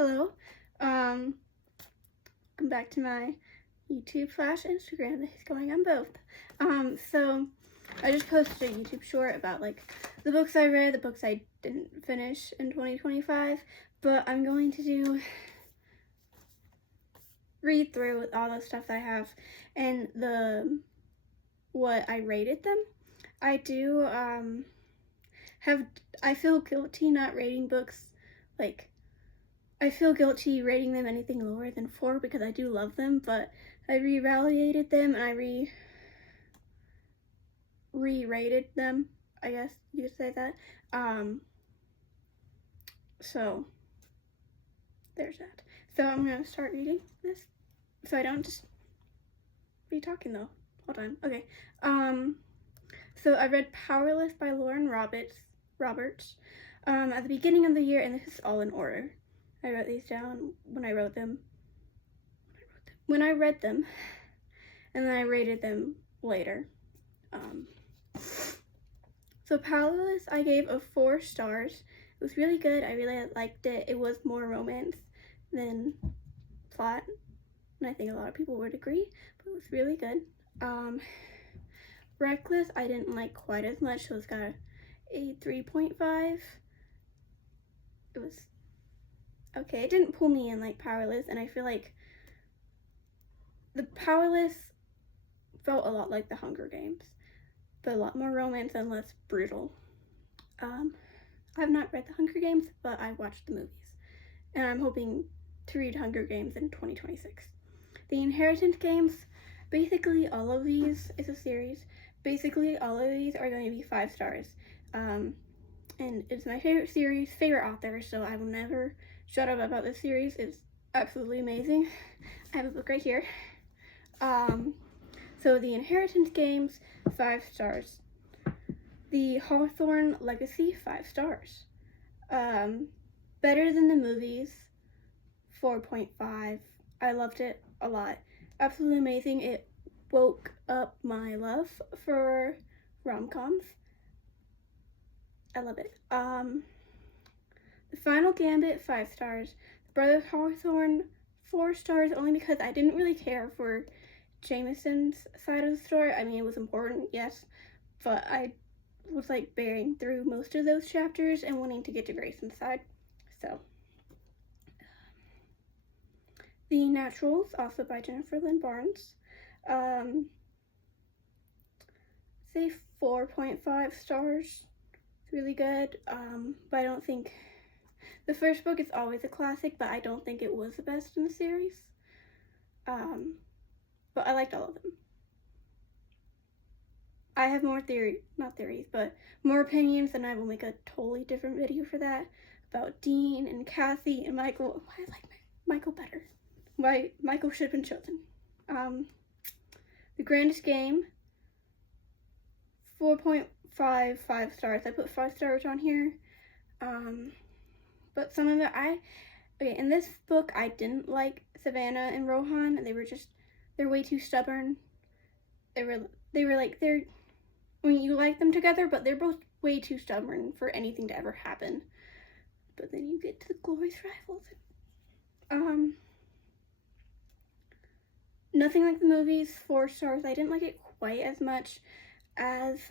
Hello. Welcome back to my YouTube / Instagram. This is going on both. So I just posted a YouTube short about like the books I read, the books I didn't finish in 2025, but I'm going to read through all the stuff that I have and what I rated them. I feel guilty not rating books like I feel guilty rating them anything lower than 4 because I do love them, but I re-evaluated them and I re-rated them, I guess you could say that. So there's that. So I'm gonna start reading this, so I don't just be talking the whole time. Okay. So I read Powerless by Lauren Roberts. At the beginning of the year, and this is all in order. I wrote these down when I read them, and then I rated them later. So Powerless, I gave a 4 stars. It was really good. I really liked it. It was more romance than plot, and I think a lot of people would agree, but it was really good. Reckless, I didn't like quite as much, so it's got a 3.5. It was okay. It didn't pull me in like Powerless, and I feel like the Powerless felt a lot like the Hunger Games, but a lot more romance and less brutal. I've not read the Hunger Games, but I watched the movies, and I'm hoping to read Hunger Games in 2026. The Inheritance Games, basically all of these is a series. Basically all of these are going to be 5 stars. And it's my favorite series, favorite author, so I will never shut up about this series. It's absolutely amazing. I have a book right here. So the Inheritance Games, 5 stars. The Hawthorne Legacy, 5 stars. Better than the movies, 4.5. I loved it a lot. Absolutely amazing. It woke up my love for rom-coms. I love it. The Final Gambit, 5 stars. The Brothers Hawthorne, 4 stars, only because I didn't really care for Jameson's side of the story. I mean, it was important, yes, but I was like bearing through most of those chapters and wanting to get to Grayson's side. So The Naturals, also by Jennifer Lynn Barnes, say 4.5 stars. It's really good, but I don't think the first book is always a classic, but I don't think it was the best in the series. But I liked all of them. I have more more opinions, and I will make a totally different video for that about Dean and Kathy and Michael. Why I like Michael better. Why Michael should have been chosen. The Grandest Game, 4.5 5 stars. I put 5 stars on here. But some of it in this book I didn't like Savannah and Rohan. They're way too stubborn. They're when you like them together, but they're both way too stubborn for anything to ever happen. But then you get to the Glorious Rivals. Nothing Like the Movies, 4 stars. I didn't like it quite as much as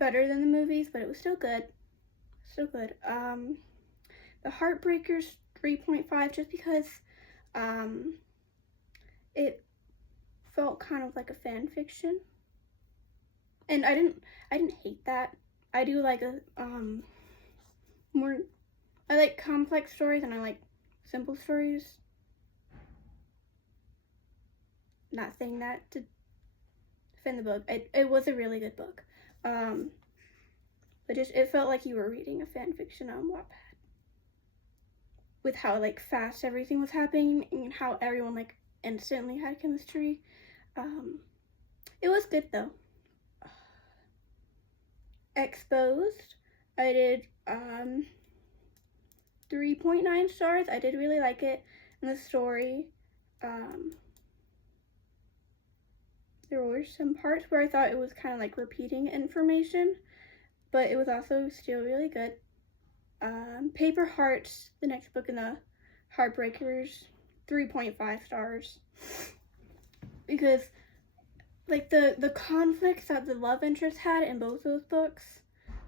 Better Than the Movies, but it was still good. The Heartbreakers, 3.5, just because it felt kind of like a fan fiction, and I didn't hate that. I do like I like complex stories and I like simple stories. Not saying that to defend the book. It was a really good book. But it felt like you were reading a fan fiction on Wattpad, with how like fast everything was happening and how everyone like instantly had chemistry. It was good though. Exposed, I did 3.9 stars. I did really like it, and the story. There were some parts where I thought it was kind of like repeating information, but it was also still really good. Paper Hearts, the next book in the Heartbreakers, 3.5 stars. Because, like, the conflicts that the love interest had in both those books,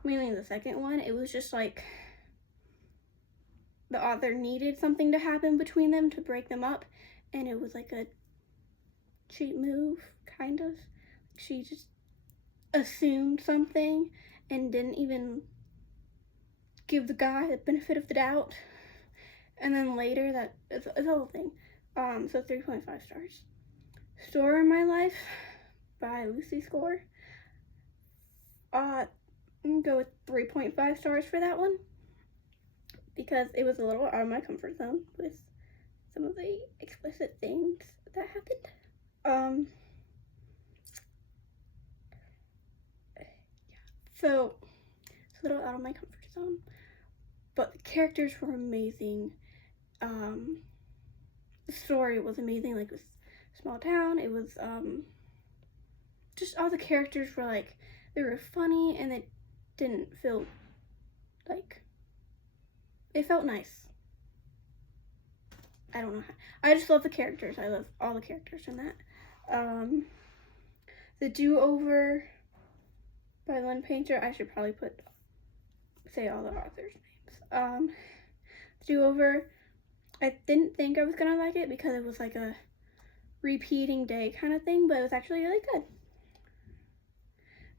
mainly the second one, it was just like the author needed something to happen between them to break them up, and it was like a cheap move, kind of. She just assumed something and didn't even give the guy the benefit of the doubt. And then later, that it's a whole thing. So 3.5 stars. Store in My Life by Lucy Score. I'm gonna go with 3.5 stars for that one, because it was a little out of my comfort zone with some of the explicit things that happened. So it's a little out of my comfort zone, but the characters were amazing. The story was amazing. Like, it was a small town. It was just all the characters were like, they were funny, and it didn't feel like, it felt nice. I don't know how. I just love the characters. I love all the characters in that. The Do-Over by Lynn Painter. I should probably say all the authors' names. Do-Over, I didn't think I was gonna like it because it was like a repeating day kind of thing, but it was actually really good.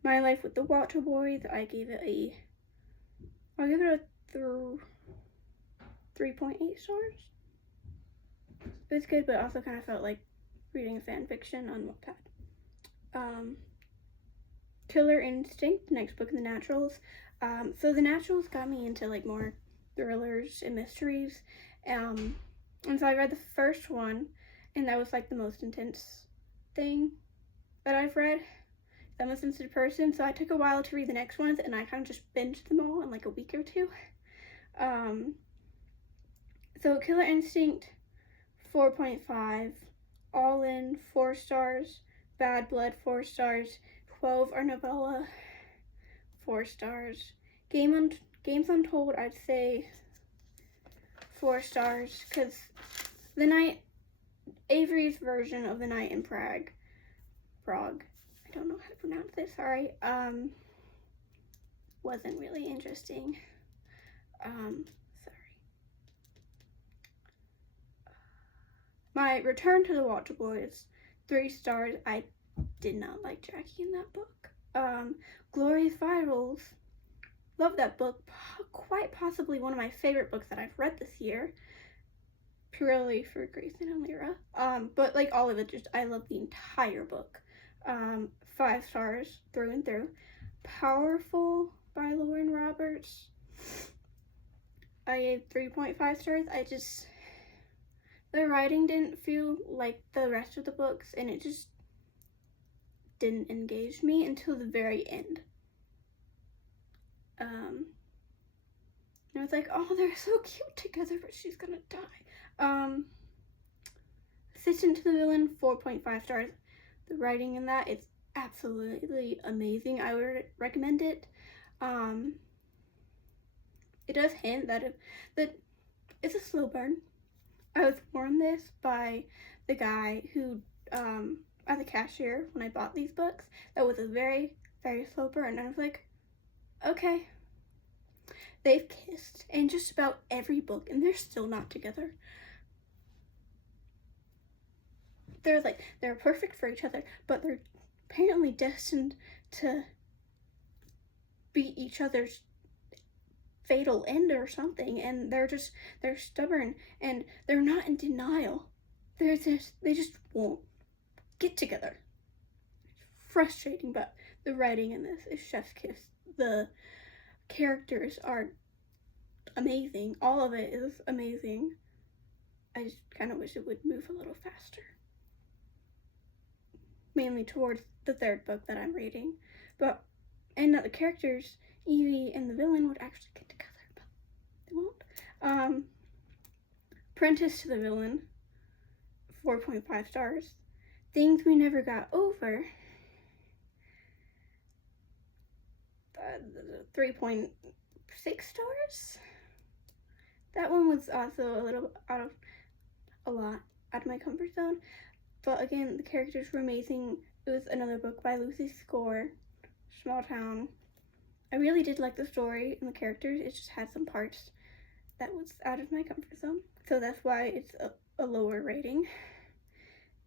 My Life with the Watcher Boys, I'll give it a 3.8 stars. It was good, but it also kind of felt like reading a fan fiction on Wattpad. Killer Instinct, the next book in the Naturals. So the Naturals got me into like more thrillers and mysteries. And so I read the first one, and that was like the most intense thing that I've read. I'm a sensitive person, so I took a while to read the next ones, and I kind of just binged them all in like a week or two. So Killer Instinct, 4.5. All In, 4 stars. Bad Blood, 4 stars. 12 are novella, 4 stars. Games Untold, I'd say 4 stars, because Avery's version of The Night in Prague, I don't know how to pronounce this, sorry, wasn't really interesting. Sorry. My Return to the Watcher Boys, 3 stars. I did not like Jackie in that book. Glorious Vitals, love that book. Quite possibly one of my favorite books that I've read this year, purely for Grayson and Lyra. But like all of it, just I love the entire book. 5 stars through and through. Powerful by Lauren Roberts, I gave 3.5 stars. The writing didn't feel like the rest of the books, and it just didn't engage me until the very end. And I was like, oh, they're so cute together, but she's gonna die. Assistant to the Villain, 4.5 stars. The writing in that is absolutely amazing. I would recommend it. It does hint that it's a slow burn. I was warned this by the guy who, as a cashier, when I bought these books, that was a very, very slow burn. And I was like, okay. They've kissed in just about every book, and they're still not together. They're perfect for each other, but they're apparently destined to be each other's fatal end or something, and they're stubborn, and they're not in denial. They just won't get together. It's frustrating, but the writing in this is chef's kiss. The characters are amazing. All of it is amazing. I just kind of wish it would move a little faster. Mainly towards the third book that I'm reading. And that the characters, Evie and the villain, would actually get together, but they won't. Apprentice to the Villain, 4.5 stars. Things We Never Got Over, 3.6 stars. That one was also a lot out of my comfort zone. But again, the characters were amazing. It was another book by Lucy Score, Small Town. I really did like the story and the characters. It just had some parts that was out of my comfort zone. So that's why it's a lower rating.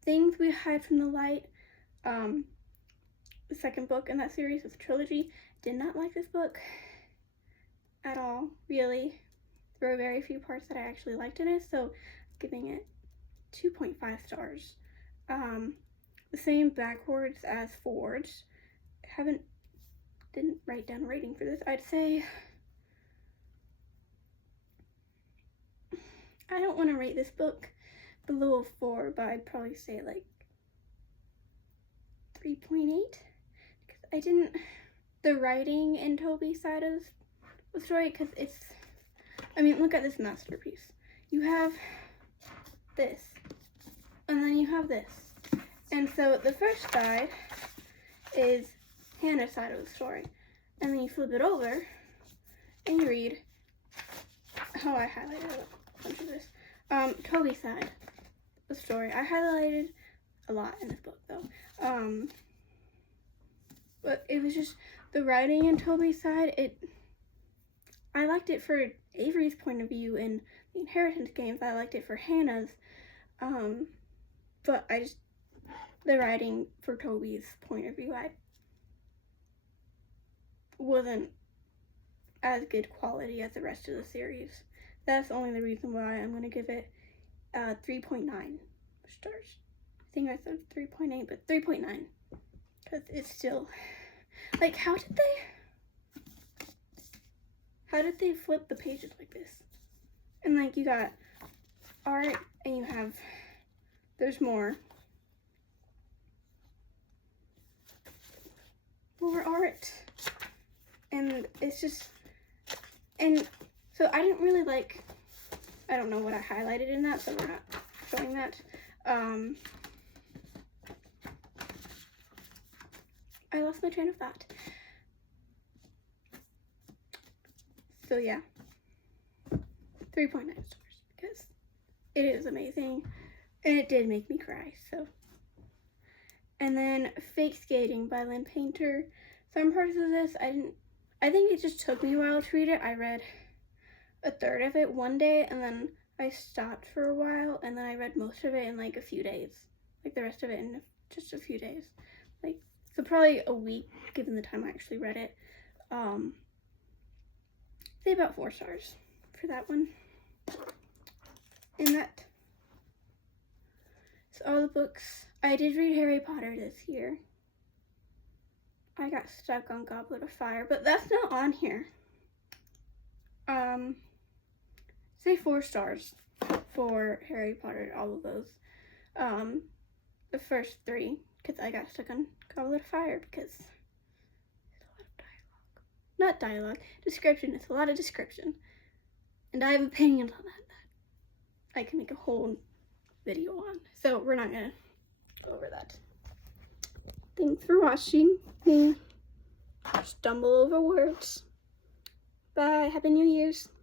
Things We Hide from the Light, the second book in that series of the trilogy. Did not like this book at all, really. There were very few parts that I actually liked in it, so giving it 2.5 stars. The same backwards as Forwards. Didn't write down a rating for this. I'd say, I don't want to rate this book below a 4, but I'd probably say like 3.8, because I didn't, the writing in Toby's side of the story, because it's, I mean, look at this masterpiece. You have this, and then you have this. And so the first side is Hannah's side of the story. And then you flip it over, and you read, oh, I highlighted a bunch of this, Toby's side of the story. I highlighted a lot in this book, though. But it was just, the writing in Toby's side, I liked it for Avery's point of view in the Inheritance games. I liked it for Hannah's. But the writing for Toby's point of view, wasn't as good quality as the rest of the series. That's only the reason why I'm going to give it 3.9 stars. I think I said 3.8, but 3.9. Because it's still, like, how did they flip the pages like this? And, like, you got art, and you have, there's more art. And it's just, and so I didn't really like, I don't know what I highlighted in that, so we're not showing that. I lost my train of thought. So yeah, 3.9 stars, because it is amazing, and it did make me cry, so. And then Fake Skating by Lynn Painter. Some parts of this, I think it just took me a while to read it. I read a third of it one day, and then I stopped for a while, and then I read most of it in like a few days. Like the rest of it in just a few days. Like, so probably a week, given the time I actually read it. Say about 4 stars for that one. And that, so all the books, I did read Harry Potter this year. I got stuck on Goblet of Fire, but that's not on here. Say 4 stars for Harry Potter, all of those. The first 3, because I got stuck on Goblet of Fire, because there's a lot of dialogue. Not dialogue, description. It's a lot of description. And I have opinions on that I can make a whole video on. So we're not gonna go over that. Thanks for watching me stumble over words. Bye. Happy New Year's.